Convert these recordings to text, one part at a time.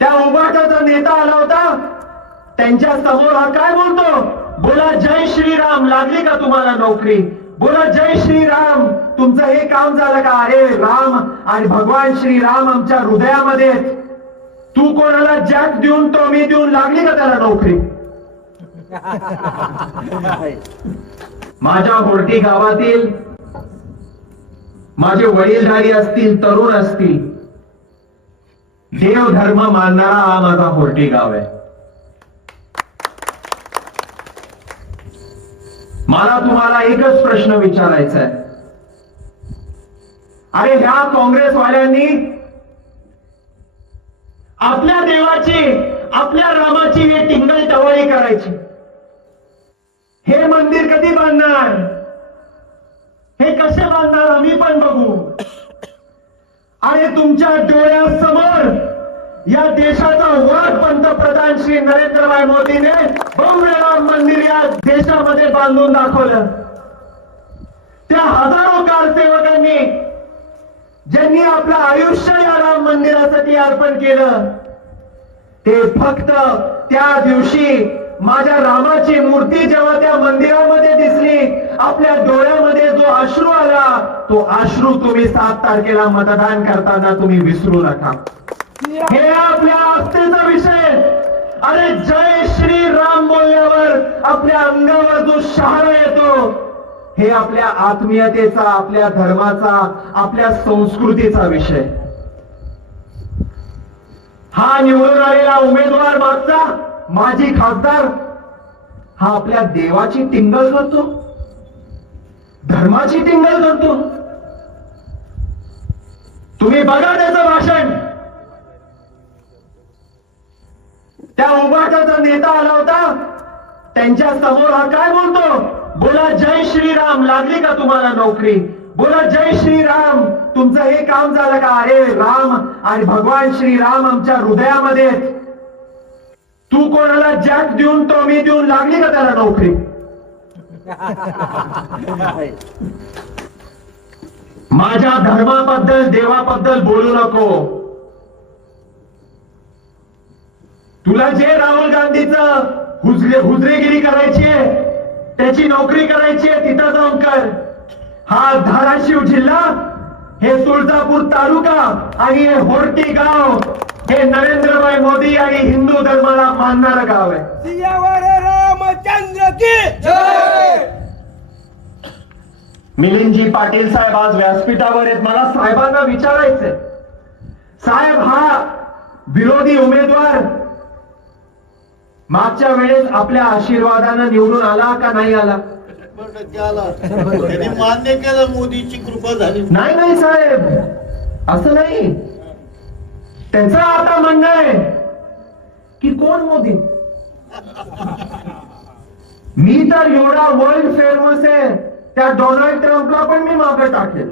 त्या उभाटाचा नेता आला होता, त्यांच्या समोर हा काय बोलतो, बोला जय श्रीराम, लागली का तुम्हाला नोकरी, बोला जय श्रीराम, तुमचं हे काम झालं का, अरे राम आणि भगवान श्रीराम आमच्या हृदयामध्ये, तू कोणाला जॅक देऊन तो मी देऊन लागली का त्याला नोकरी. माझ्या होर्टी गावातील माझे वडीलधारी असतील, तरुण असतील, देव धर्म मानणारा हा माझा होर्टी गाव आहे. मला तुम्हाला एकच प्रश्न विचारायचा आहे, अरे ह्या काँग्रेसवाल्यांनी आपल्या देवाची, आपल्या रामाची हे टिंगल टवाळी करायची, हे मंदिर कधी बांधणार, हे कसे बांधणार आम्ही पण बघू. आणि तुमच्या डोळ्यासमोर या देशाचा वाघ पंतप्रधान श्री नरेंद्रभाई मोदीने भव्य राम मंदिर या देशामध्ये बांधून दाखवलं. त्या हजारो कारसेवकांनी ज्यांनी आपलं आयुष्य या राम मंदिरासाठी अर्पण केलं, ते फक्त त्या दिवशी माझ्या रामाची मूर्ती जेव्हा त्या मंदिरामध्ये दिसली, आपल्या डोळ्यामध्ये जो अश्रू आला, तो अश्रू तुम्ही 7 तारखेला मतदान करताना तुम्ही विसरू नका. हे आपल्या आस्थेचा विषय. अरे जय श्री राम बोलल्यावर आपल्या अंगावर जो शहारा येतो, हे आपल्या आत्मीयतेचा, आपल्या धर्माचा, आपल्या संस्कृतीचा विषय. हा निवडून आलेला उमेदवार मागचा माजी खासदार, हा आपल्या देवाची टिंगल करतो, धर्माची टिंगल करतो. तुम्ही बघा त्याचं भाषण. त्या उभाटाचा नेता आला होता, त्यांच्या समोर हा काय बोलतो, बोला जय श्रीराम, लागली का तुम्हाला नोकरी, बोला जय श्रीराम, तुमचं हे काम झालं का, अरे राम आणि भगवान श्रीराम आमच्या हृदयामध्ये, तू कोणाला जॅक देऊन तो मी देऊन लागली का त्याला नोकरी. माझ्या धर्माबद्दल, देवाबद्दल बोलू नको. तुला जे राहुल गांधीचं हुजरेगिरी करायची आहे, त्याची नोकरी करायची आहे, तिथं जाऊन कर. हा धाराशिव जिल्हा, हे तुळजापूर तालुका आणि हे होर्टी गाव, हे नरेंद्रभाई मोदी आणि हिंदू धर्माला मानणारं गाव आहे. रामचंद्र की जय. मिलिंदजी पाटील साहेब आज व्यासपीठावर आहेत. मला साहेबांना विचारायचंय, साहेब हा विरोधी उमेदवार मागच्या वेळेस आपल्या आशीर्वादानं निवडून आला का नाही आला. त्यांनी मान्य केलं, मोदीची कृपा झाली. नाही नाही साहेब, असं नाही. त्याचं आता म्हणणं आहे की कोण मोदी. मी तर एवढा वर्ल्ड फेमस आहे, त्या डोनाल्ड ट्रम्पला पण मी मागे टाकेल.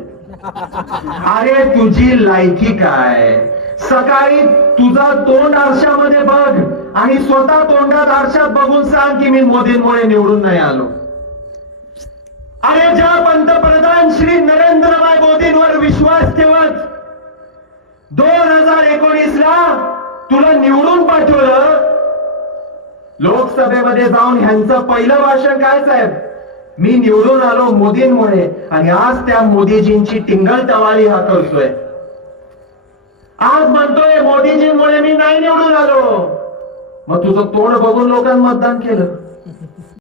अरे तुझी लायकी काय. सकाळी तुझा तोंड आरशामध्ये बघ आणि स्वतः तोंडात आरशात बघून सांग की मी मोदींमुळे निवडून नाही आलो. अरे ज्या पंतप्रधान श्री नरेंद्रभाई मोदींवर विश्वास ठेवत 2019 ला तुला निवडून पाठवलं, लोकसभेमध्ये जाऊन ह्यांचं पहिलं भाषण काय साहेब, मी निवडून आलो मोदींमुळे, आणि आज त्या मोदीजींची टिंगल टवाळी हा करतोय. आज म्हणतोय मोदीजींमुळे मी नाही निवडून आलो. मग तुझं तोंड बघून लोकांनी मतदान केलं.